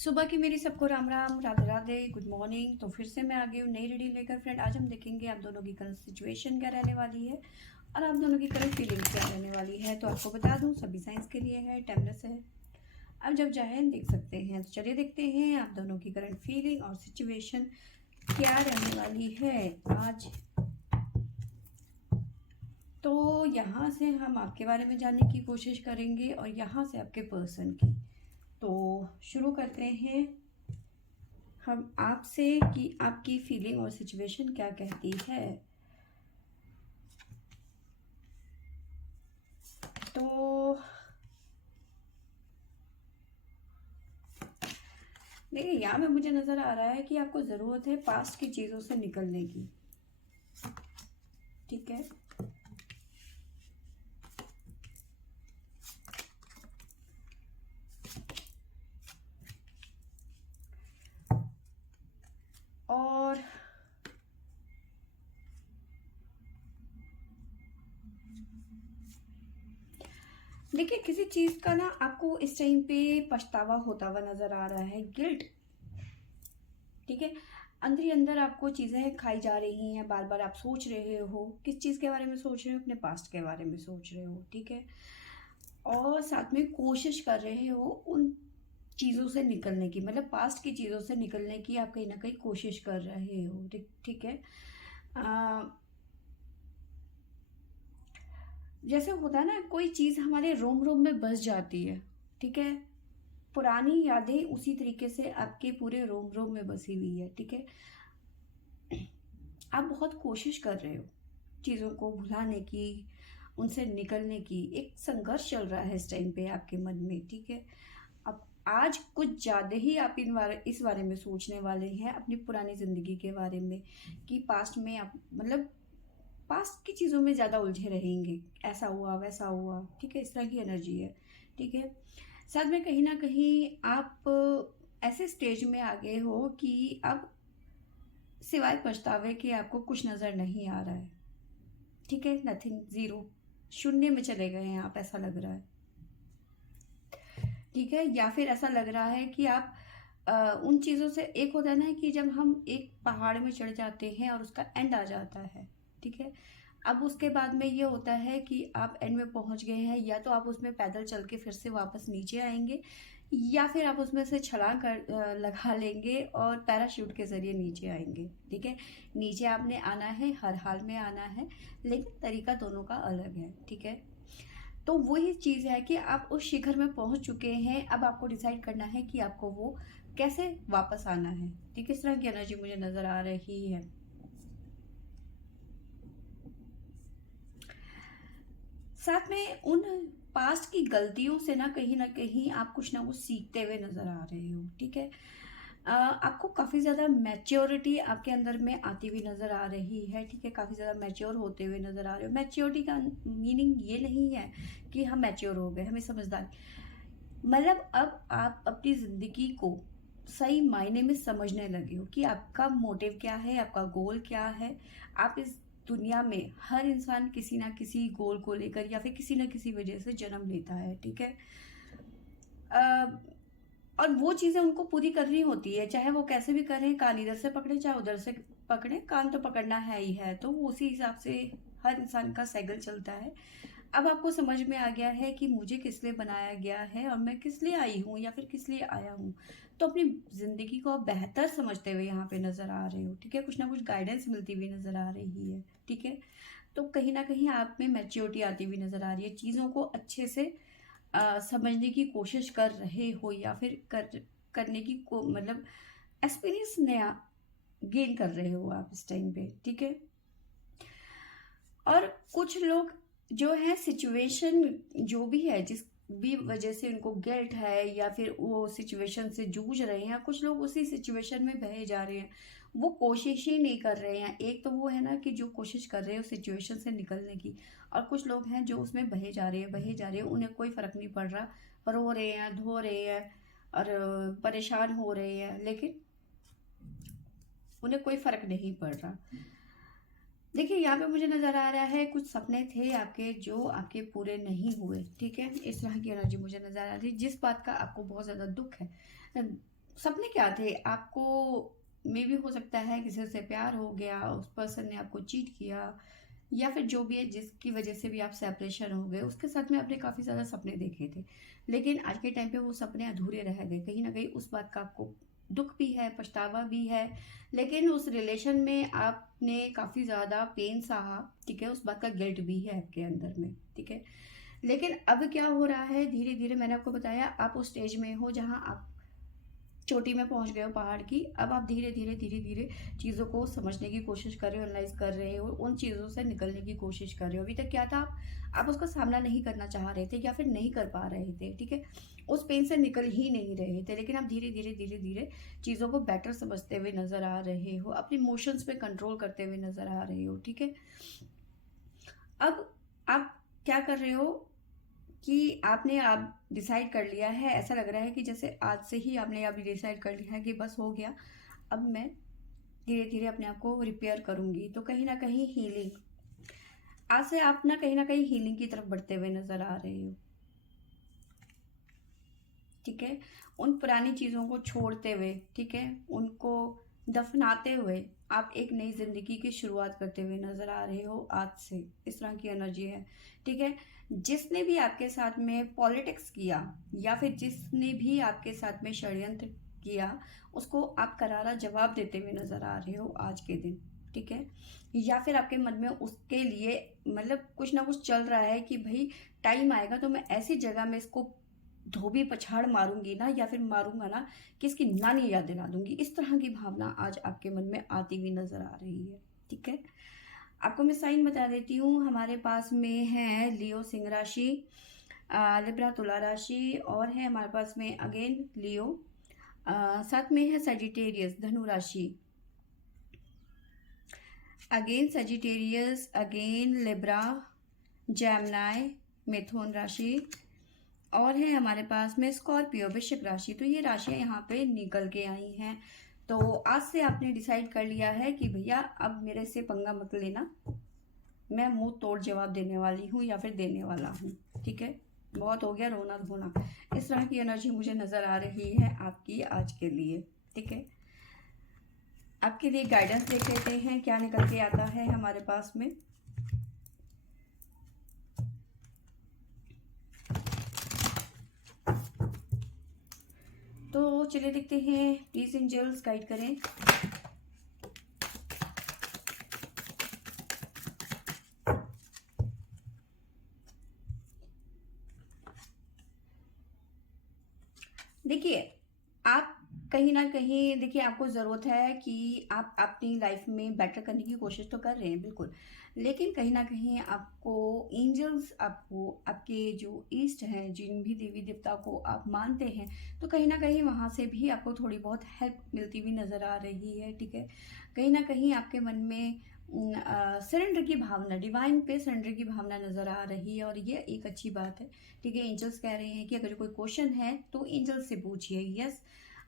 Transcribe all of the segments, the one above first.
सुबह की मेरी सबको राम राम, राधे राधे, गुड मॉर्निंग। तो फिर से मैं आ गई हूँ नई रीडिंग लेकर। फ्रेंड, आज हम देखेंगे आप दोनों की करंट सिचुएशन क्या रहने वाली है और आप दोनों की करंट फीलिंग क्या रहने वाली है। तो आपको बता दूँ, सभी साइंस के लिए है, टाइमलेस है, आप जब चाहें देख सकते हैं। तो चलिए देखते हैं आप दोनों की करंट फीलिंग और सिचुएशन क्या रहने वाली है आज। तो यहाँ से हम आपके बारे में जानने की कोशिश करेंगे और यहाँ से आपके पर्सन की। तो शुरू करते हैं हम आपसे कि आपकी फीलिंग और सिचुएशन क्या कहती है। तो देखिए, यहाँ पे मुझे नज़र आ रहा है कि आपको ज़रूरत है पास्ट की चीज़ों से निकलने की। ठीक है, और देखिए किसी चीज़ का ना आपको इस टाइम पे पछतावा होता हुआ नज़र आ रहा है, गिल्ट। ठीक है, अंदर ही अंदर आपको चीज़ें खाई जा रही हैं, बार बार आप सोच रहे हो। किस चीज़ के बारे में सोच रहे हो? अपने पास्ट के बारे में सोच रहे हो। ठीक है, और साथ में कोशिश कर रहे हो उन चीज़ों से निकलने की, मतलब पास्ट की चीज़ों से निकलने की आप कहीं ना कहीं कोशिश कर रहे हो। ठीक ठीक है, आ, जैसे होता है ना, कोई चीज़ हमारे रोम रोम में बस जाती है। ठीक है, पुरानी यादें उसी तरीके से आपके पूरे रोम रोम में बसी हुई है। ठीक है, आप बहुत कोशिश कर रहे हो चीज़ों को भुलाने की, उनसे निकलने की। एक संघर्ष चल रहा है इस टाइम पे आपके मन में। ठीक है, अब आज कुछ ज़्यादा ही आप इस बारे में सोचने वाले हैं, अपनी पुरानी ज़िंदगी के बारे में, कि पास्ट में आप मतलब पास्ट की चीज़ों में ज़्यादा उलझे रहेंगे। ऐसा हुआ, वैसा हुआ। ठीक है, इस तरह की एनर्जी है। ठीक है, साथ में कहीं ना कहीं आप ऐसे स्टेज में आ गए हो कि अब सिवाय पछतावे के आपको कुछ नज़र नहीं आ रहा है। ठीक है, नथिंग, ज़ीरो, शून्य में चले गए हैं आप, ऐसा लग रहा है। ठीक है, या फिर ऐसा लग रहा है कि आप उन चीज़ों से, एक होता है ना कि जब हम एक पहाड़ में चढ़ जाते हैं और उसका एंड आ जाता है। ठीक है, अब उसके बाद में ये होता है कि आप एंड में पहुंच गए हैं, या तो आप उसमें पैदल चल के फिर से वापस नीचे आएंगे, या फिर आप उसमें से छलांग कर लगा लेंगे और पैराशूट के ज़रिए नीचे आएंगे। ठीक है, नीचे आपने आना है, हर हाल में आना है, लेकिन तरीका दोनों का अलग है। ठीक है, तो वही चीज़ है कि आप उस शिखर में पहुंच चुके हैं, अब आपको डिसाइड करना है कि आपको वो कैसे वापस आना है। ठीक है, इस तरह की एनर्जी मुझे नज़र आ रही है। साथ में उन पास्ट की गलतियों से ना कहीं आप कुछ ना कुछ सीखते हुए नज़र आ रहे हो। ठीक है, आपको काफ़ी ज़्यादा मैच्योरिटी आपके अंदर में आती हुई नज़र आ रही है। ठीक है, काफ़ी ज़्यादा मैच्योर होते हुए नज़र आ रहे हो। मैच्योरिटी का मीनिंग ये नहीं है कि हम मैच्योर हो गए, हमें समझदार, मतलब अब आप अपनी ज़िंदगी को सही मायने में समझने लगे हो कि आपका मोटिव क्या है, आपका गोल क्या है। आप इस दुनिया में, हर इंसान किसी ना किसी गोल को लेकर या फिर किसी ना किसी वजह से जन्म लेता है। ठीक है, और वो चीज़ें उनको पूरी करनी होती है, चाहे वो कैसे भी करें। कान इधर से पकड़े चाहे उधर से पकड़े, कान तो पकड़ना है ही है। तो वो उसी हिसाब से हर इंसान का साइकिल चलता है। अब आपको समझ में आ गया है कि मुझे किस लिए बनाया गया है और मैं किस लिए आई हूँ या फिर किस लिए आया हूँ। तो अपनी ज़िंदगी को आप बेहतर समझते हुए यहाँ पे नज़र आ रहे हो। ठीक है, कुछ ना कुछ गाइडेंस मिलती हुई नज़र आ रही है। ठीक है, तो कहीं ना कहीं आप में मैच्योरिटी आती हुई नज़र आ रही है। चीज़ों को अच्छे से समझने की कोशिश कर रहे हो, या फिर करने की मतलब एक्सपीरियंस नया गेन कर रहे हो आप इस टाइम पे। ठीक है, और कुछ लोग जो है, सिचुएशन जो भी है, जिस भी वजह से उनको गिल्ट है या फिर वो सिचुएशन से जूझ रहे हैं, कुछ लोग उसी सिचुएशन में बहे जा रहे हैं, वो कोशिश ही नहीं कर रहे हैं। एक तो वो है ना कि जो कोशिश कर रहे हैं उस सिचुएशन से निकलने की, और कुछ लोग हैं जो उसमें बहे जा रहे हैं, बहे जा रहे हैं, उन्हें कोई फर्क नहीं पड़ रहा, रो रहे हैं, धो रहे हैं और परेशान हो रहे हैं, लेकिन उन्हें कोई फर्क नहीं पड़ रहा। देखिए, यहाँ पे मुझे नजर आ रहा है कुछ सपने थे आपके जो आपके पूरे नहीं हुए। ठीक है, इस तरह की एनर्जी मुझे नजर आ रही है, जिस बात का आपको बहुत ज्यादा दुख है। सपने क्या थे आपको? मे भी हो सकता है किसी से प्यार हो गया, उस पर्सन ने आपको चीट किया, या फिर जो भी है जिसकी वजह से भी आप सेपरेशन हो गए, उसके साथ में आपने काफ़ी ज़्यादा सपने देखे थे। लेकिन आज के टाइम पे वो सपने अधूरे रह गए, कहीं ना कहीं उस बात का आपको दुख भी है, पछतावा भी है। लेकिन उस रिलेशन में आपने काफ़ी ज़्यादा पेन सहा, ठीक है, उस बात का गिल्ट भी है आपके अंदर में, ठीक है। लेकिन अब क्या हो रहा है, धीरे धीरे मैंने आपको बताया, आप उस स्टेज में हो जहाँ आप चोटी में पहुंच गए हो पहाड़ की। अब आप धीरे धीरे धीरे धीरे चीज़ों को समझने की कोशिश कर रहे हो, एनालाइज कर रहे हो, उन चीज़ों से निकलने की कोशिश कर रहे हो। अभी तक क्या था, आप उसका सामना नहीं करना चाह रहे थे या फिर नहीं कर पा रहे थे, ठीक है, उस पेन से निकल ही नहीं रहे थे। लेकिन आप धीरे धीरे धीरे धीरे चीज़ों को बेटर समझते हुए नजर आ रहे हो, अपने इमोशंस पे कंट्रोल करते हुए नजर आ रहे हो, ठीक है। अब आप क्या कर रहे हो कि आपने आप डिसाइड कर लिया है, ऐसा लग रहा है कि जैसे आज से ही आपने अभी डिसाइड कर लिया है कि बस हो गया, अब मैं धीरे धीरे अपने आप को रिपेयर करूंगी। तो कहीं ना कहीं हीलिंग, आज से आप ना कहीं हीलिंग की तरफ बढ़ते हुए नजर आ रहे हो, ठीक है। उन पुरानी चीज़ों को छोड़ते हुए, ठीक है, उनको दफनाते हुए आप एक नई जिंदगी की शुरुआत करते हुए नजर आ रहे हो आज से। इस तरह की एनर्जी है, ठीक है। जिसने भी आपके साथ में पॉलिटिक्स किया या फिर जिसने भी आपके साथ में षड्यंत्र किया, उसको आप करारा जवाब देते हुए नजर आ रहे हो आज के दिन, ठीक है। या फिर आपके मन में उसके लिए मतलब कुछ ना कुछ चल रहा है कि भाई टाइम आएगा तो मैं ऐसी जगह में इसको धोबी पछाड़ मारूंगी ना, या फिर मारूंगा ना कि इसकी नानी याद दिला दूंगी। इस तरह की भावना आज आपके मन में आती हुई नजर आ रही है, ठीक है। आपको मैं साइन बता देती हूँ, हमारे पास में है लियो सिंह राशि, लिब्रा तुला राशि, और है हमारे पास में अगेन लियो, साथ में है सजिटेरियस धनु राशि, अगेन सजिटेरियस, अगेन लिब्रा, जैमनाय मिथुन राशि, और है हमारे पास में स्कॉर्पियो वृश्चिक राशि। तो ये राशियां यहाँ पे निकल के आई हैं। तो आज से आपने डिसाइड कर लिया है कि भैया अब मेरे से पंगा मत लेना, मैं मुंह तोड़ जवाब देने वाली हूँ या फिर देने वाला हूँ, ठीक है। बहुत हो गया रोना धोना। इस तरह की एनर्जी मुझे नजर आ रही है आपकी आज के लिए, ठीक है। आपके लिए गाइडेंस देख लेते हैं क्या निकल के आता है हमारे पास में। तो चलिए देखते हैं, प्लीज एंजल्स गाइड करें। देखिए, आप कहीं ना कहीं, देखिए आपको ज़रूरत है कि आप अपनी लाइफ में बेटर करने की कोशिश तो कर रहे हैं बिल्कुल, लेकिन कहीं ना कहीं आपको एंजल्स, आपको आपके जो ईस्ट हैं, जिन भी देवी देवता को आप मानते हैं, तो कहीं ना कहीं वहाँ से भी आपको थोड़ी बहुत हेल्प मिलती हुई नज़र आ रही है, ठीक है। कहीं ना कहीं आपके मन में सरेंडर की भावना, डिवाइन पे सरेंडर की भावना नज़र आ रही है, और ये एक अच्छी बात है, ठीक है। एंजल्स कह रहे हैं कि अगर कोई क्वेश्चन है तो एंजल्स से पूछिए। यस,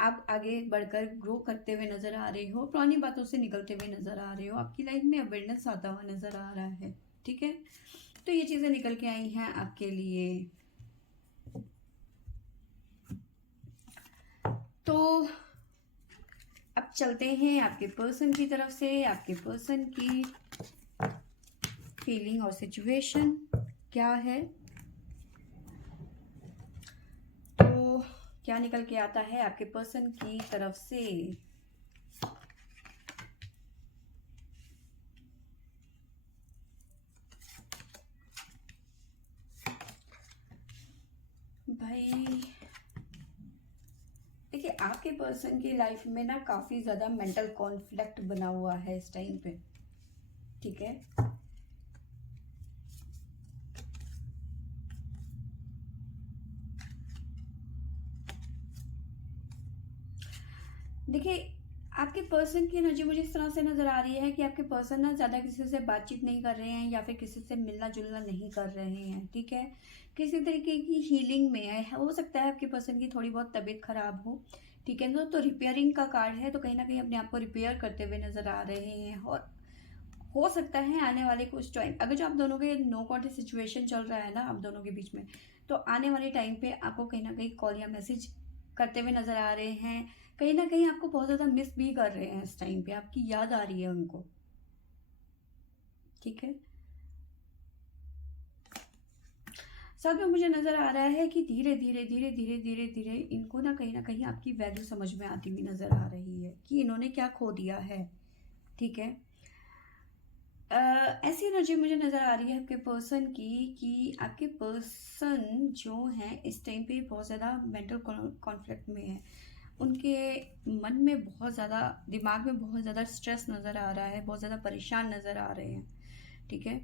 आप आगे बढ़कर ग्रो करते हुए नजर आ रहे हो, पुरानी बातों से निकलते हुए नजर आ रहे हो, आपकी लाइफ में अबेंडेंस आता हुआ नजर आ रहा है, ठीक है। तो ये चीजें निकल के आई हैं आपके लिए। तो अब चलते हैं आपके पर्सन की तरफ से, आपके पर्सन की फीलिंग और सिचुएशन क्या है। तो क्या निकल के आता है आपके पर्सन की तरफ से। भाई देखिए, आपके पर्सन की लाइफ में ना काफी ज्यादा मेंटल कॉन्फ्लिक्ट बना हुआ है इस टाइम पे, ठीक है। देखिए, आपके पर्सन की एनर्जी मुझे इस तरह से नजर आ रही है कि आपके पर्सन ना ज्यादा किसी से बातचीत नहीं कर रहे हैं या फिर किसी से मिलना जुलना नहीं कर रहे हैं, ठीक है। किसी तरीके की हीलिंग में है, हो सकता है आपके पर्सन की थोड़ी बहुत तबीयत खराब हो, ठीक है। तो रिपेयरिंग का कार्ड है, तो कहीं ना कहीं अपने आप को रिपेयर करते हुए नजर आ रहे हैं। और हो सकता है आने वाले कुछ टाइम, अगर जो आप दोनों के नो कॉन्टेक्ट सिचुएशन चल रहा है ना आप दोनों के बीच में, तो आने वाले टाइम पे आपको कहीं ना कहीं कॉल या मैसेज करते हुए नजर आ रहे हैं, कहीं ना कहीं आपको बहुत ज्यादा मिस भी कर रहे हैं, इस टाइम पे आपकी याद आ रही है उनको। ठीक है, साथ में मुझे नजर आ रहा है कि धीरे धीरे धीरे धीरे धीरे धीरे इनको ना कहीं आपकी वैल्यू समझ में आती हुई नजर आ रही है कि इन्होंने क्या खो दिया है। ठीक है, ऐसी एनर्जी मुझे नजर आ रही है आपके पर्सन की कि आपके पर्सन जो है इस टाइम पे बहुत ज़्यादा मेंटल कॉन्फ्लिक्ट में है। उनके मन में बहुत ज़्यादा, दिमाग में बहुत ज़्यादा स्ट्रेस नज़र आ रहा है, बहुत ज़्यादा परेशान नज़र आ रहे हैं। ठीक है,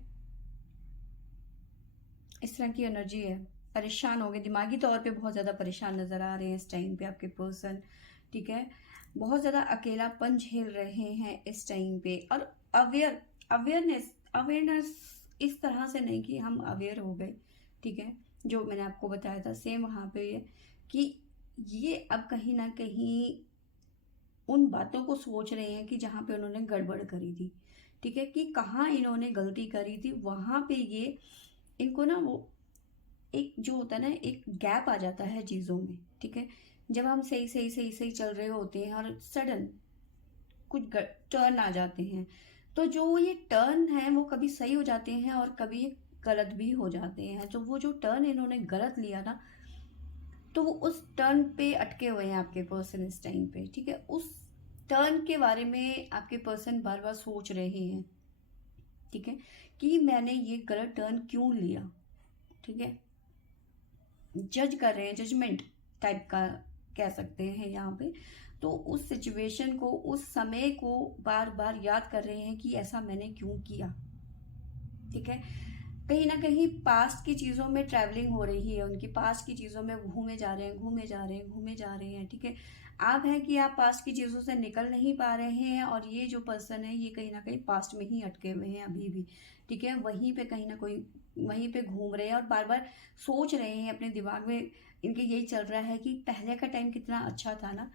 इस तरह की एनर्जी है, परेशान हो गए, दिमागी तौर पे बहुत ज़्यादा परेशान नज़र आ रहे हैं इस टाइम पे आपके पर्सन। ठीक है, बहुत ज़्यादा अकेलापन झेल रहे हैं इस टाइम पे। और अवेयरनेस इस तरह से नहीं कि हम अवेयर हो गए। ठीक है, जो मैंने आपको बताया था सेम वहाँ पे है कि ये अब कहीं ना कहीं उन बातों को सोच रहे हैं कि जहाँ पे उन्होंने गड़बड़ करी थी। ठीक है, कि कहाँ इन्होंने गलती करी थी, वहां पे ये इनको ना वो एक जो होता है ना, एक गैप आ जाता है चीज़ों में। ठीक है, जब हम सही सही सही सही चल रहे होते हैं और सडन कुछ टर्न आ जाते हैं, तो जो ये टर्न है वो कभी सही हो जाते हैं और कभी गलत भी हो जाते हैं। तो वो जो टर्न इन्होंने गलत लिया ना, तो वो उस टर्न पे अटके हुए हैं आपके पर्सन इस टाइम पे। ठीक है, उस टर्न के बारे में आपके पर्सन बार बार सोच रहे हैं। ठीक है, कि मैंने ये गलत टर्न क्यों लिया। ठीक है, जज कर रहे हैं, जजमेंट टाइप का कह सकते हैं यहाँ पे। तो उस सिचुएशन को, उस समय को बार बार याद कर रहे हैं कि ऐसा मैंने क्यों किया। ठीक है, कहीं ना कहीं पास्ट की चीज़ों में ट्रैवलिंग हो रही है उनकी, पास्ट की चीज़ों में घूमे जा रहे हैं, घूमे जा रहे हैं, घूमे जा रहे हैं। ठीक है, आप हैं कि आप पास्ट की चीज़ों से निकल नहीं पा रहे हैं, और ये जो पर्सन है ये कहीं ना कहीं पास्ट में ही अटके हुए हैं अभी भी। ठीक है, वहीं पे कहीं ना कोई वहीं पे घूम रहे हैं और बार बार सोच रहे हैं अपने दिमाग में। इनके यही चल रहा है कि पहले का टाइम कितना अच्छा था ना,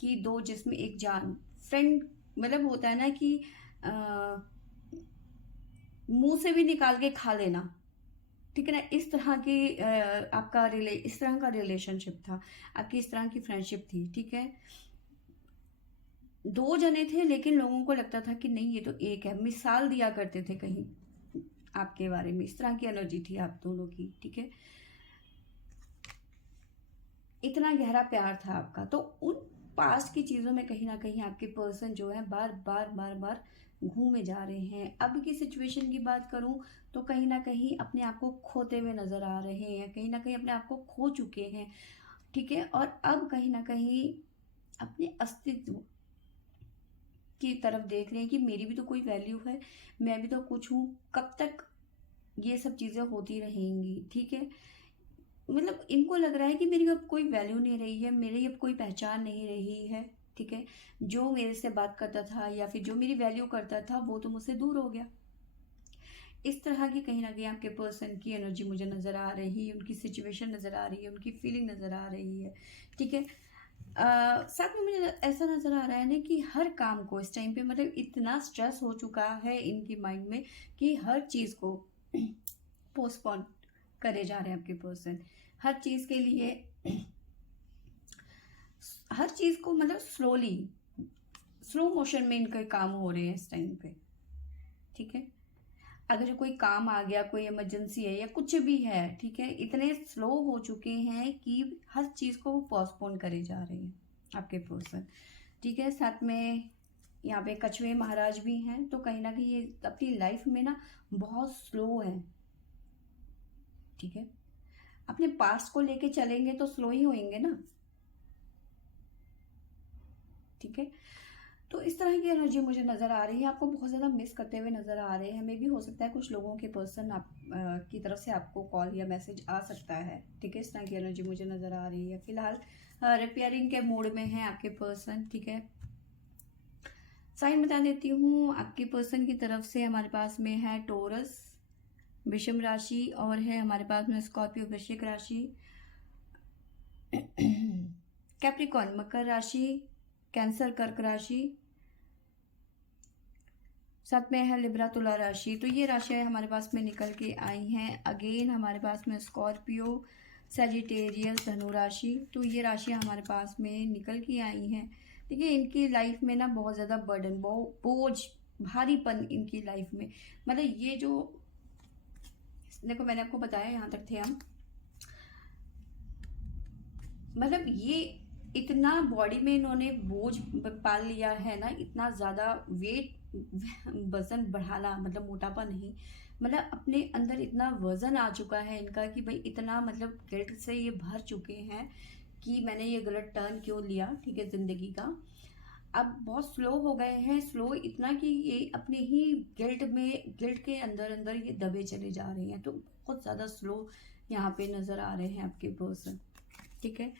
कि दो जिस्म एक जान, फ्रेंड, मतलब होता है ना कि मुंह से भी निकाल के खा लेना। ठीक है ना, इस तरह की इस तरह का रिलेशनशिप था, आपकी इस तरह की फ्रेंडशिप थी। ठीक है, दो जने थे लेकिन लोगों को लगता था कि नहीं ये तो एक है, मिसाल दिया करते थे कहीं आपके बारे में, इस तरह की एनर्जी थी आप दोनों की। ठीक है, इतना गहरा प्यार था आपका। तो उन पास्ट की चीजों में कहीं ना कहीं आपके पर्सन जो है बार बार बार बार घूमे जा रहे हैं। अब की सिचुएशन की बात करूं तो कहीं ना कहीं अपने आप को खोते हुए नजर आ रहे हैं, कहीं ना कहीं अपने आप को खो चुके हैं। ठीक है, और अब कहीं ना कहीं अपने अस्तित्व की तरफ देख रहे हैं कि मेरी भी तो कोई वैल्यू है, मैं भी तो कुछ हूँ, कब तक ये सब चीजें होती रहेंगी। ठीक है, मतलब इनको लग रहा है कि मेरी अब कोई वैल्यू नहीं रही है, मेरी अब कोई पहचान नहीं रही है। ठीक है, जो मेरे से बात करता था या फिर जो मेरी वैल्यू करता था वो तो मुझसे दूर हो गया। इस तरह की कहीं ना कहीं आपके पर्सन की एनर्जी मुझे नजर आ रही है, उनकी सिचुएशन नजर आ रही है, उनकी फीलिंग नजर आ रही है। ठीक है, साथ में मुझे ऐसा नजर आ रहा है ना कि हर काम को इस टाइम पे, मतलब इतना स्ट्रेस हो चुका है इनकी माइंड में कि हर चीज को पोस्टपोन करे जा रहे हैं आपके पर्सन। हर चीज के लिए हर चीज को मतलब स्लो मोशन में इनके काम हो रहे हैं इस टाइम पे। ठीक है, अगर कोई काम आ गया, कोई इमरजेंसी है या कुछ भी है, ठीक है, इतने स्लो हो चुके हैं कि हर चीज को पोस्टपोन करे जा रहे हैं आपके पर्सन। ठीक है, साथ में यहाँ पे कछुए महाराज भी हैं, तो कहीं ना कहीं ये अपनी लाइफ में ना बहुत स्लो है। ठीक है, अपने पास्ट को लेके चलेंगे तो स्लो ही होंगे ना। ठीक है, तो इस तरह की एनर्जी मुझे नजर आ रही है, आपको बहुत ज्यादा मिस करते हुए नजर आ रहे हैं। मे भी हो सकता है कुछ लोगों के पर्सन आप की तरफ से आपको कॉल या मैसेज आ सकता है। ठीक है, इस तरह की एनर्जी मुझे नजर आ रही है। फिलहाल रिपेयरिंग के मूड में है आपके पर्सन। ठीक है, साइन बता देती हूँ, आपके पर्सन की तरफ से हमारे पास में है टोरस विषम राशि, और है हमारे पास में स्कॉर्पियो वृश्चिक राशि, कैप्रिकॉन मकर राशि, कैंसर कर्क राशि, साथ में है लिब्रा तुला राशि। तो ये राशियां हमारे पास में निकल के आई हैं। अगेन हमारे पास में स्कॉर्पियो सजिटेरियस, धनु राशि, तो ये राशियाँ हमारे पास में निकल के आई हैं। देखिए इनकी लाइफ में ना बहुत ज़्यादा बर्डन, बोझ, भारीपन इनकी लाइफ में, मतलब ये जो, देखो मैंने आपको बताया यहाँ तक थे हम, मतलब ये इतना बॉडी में इन्होंने बोझ पाल लिया है ना, इतना ज़्यादा वेट वजन बढ़ाना, मतलब मोटापा नहीं, मतलब अपने अंदर इतना वजन आ चुका है इनका कि भाई इतना, मतलब गिल्ट से ये भर चुके हैं कि मैंने ये गलत टर्न क्यों लिया, ठीक है, ज़िंदगी का। अब बहुत स्लो हो गए हैं, स्लो इतना कि ये अपने ही गिल्ट में, गिल्ट के अंदर अंदर ये दबे चले जा रहे हैं, तो बहुत ज़्यादा स्लो यहाँ पे नज़र आ रहे हैं आपके पर्सन, ठीक है।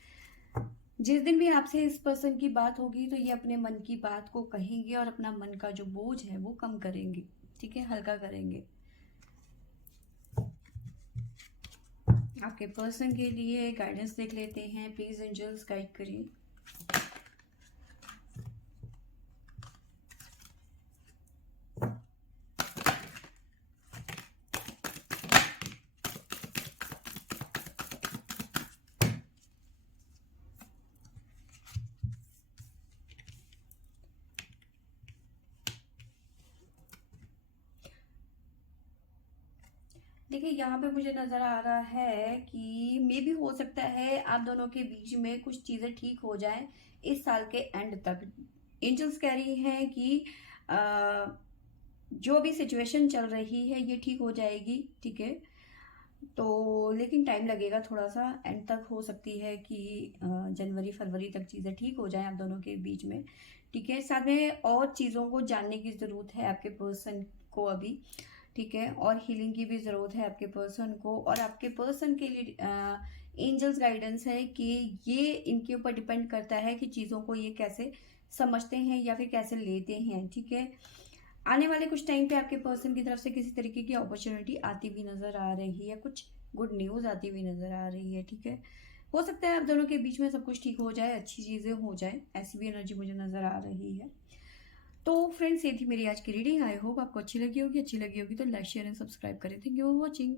जिस दिन भी आपसे इस पर्सन की बात होगी तो ये अपने मन की बात को कहेंगे और अपना मन का जो बोझ है वो कम करेंगे, ठीक है, हल्का करेंगे। आपके पर्सन के लिए गाइडेंस देख लेते हैं, प्लीज एंजल्स गाइड करिए। देखिए यहाँ पे मुझे नज़र आ रहा है कि मे भी हो सकता है आप दोनों के बीच में कुछ चीज़ें ठीक हो जाएं इस साल के एंड तक। एंजल्स कह रही हैं कि आ, जो भी सिचुएशन चल रही है ये ठीक हो जाएगी, ठीक है, तो लेकिन टाइम लगेगा थोड़ा सा, एंड तक हो सकती है कि जनवरी फरवरी तक चीज़ें ठीक हो जाएं आप दोनों के बीच में, ठीक है। साथ में और चीज़ों को जानने की ज़रूरत है आपके पर्सन को अभी, ठीक है, और हीलिंग की भी ज़रूरत है आपके पर्सन को। और आपके पर्सन के लिए एंजल्स गाइडेंस है कि ये इनके ऊपर डिपेंड करता है कि चीज़ों को ये कैसे समझते हैं या फिर कैसे लेते हैं, ठीक है। आने वाले कुछ टाइम पे आपके पर्सन की तरफ से किसी तरीके की अपॉर्चुनिटी आती हुई नज़र आ रही है, कुछ गुड न्यूज़ आती हुई नज़र आ रही है, ठीक है। हो सकता है आप दोनों के बीच में सब कुछ ठीक हो जाए, अच्छी चीज़ें हो जाए, ऐसी भी एनर्जी मुझे नज़र आ रही है। तो फ्रेंड्स ये थी मेरी आज की रीडिंग, आई होप आपको अच्छी लगी होगी, अच्छी लगी होगी तो लाइक शेयर एंड सब्सक्राइब करें। Thank you for watching.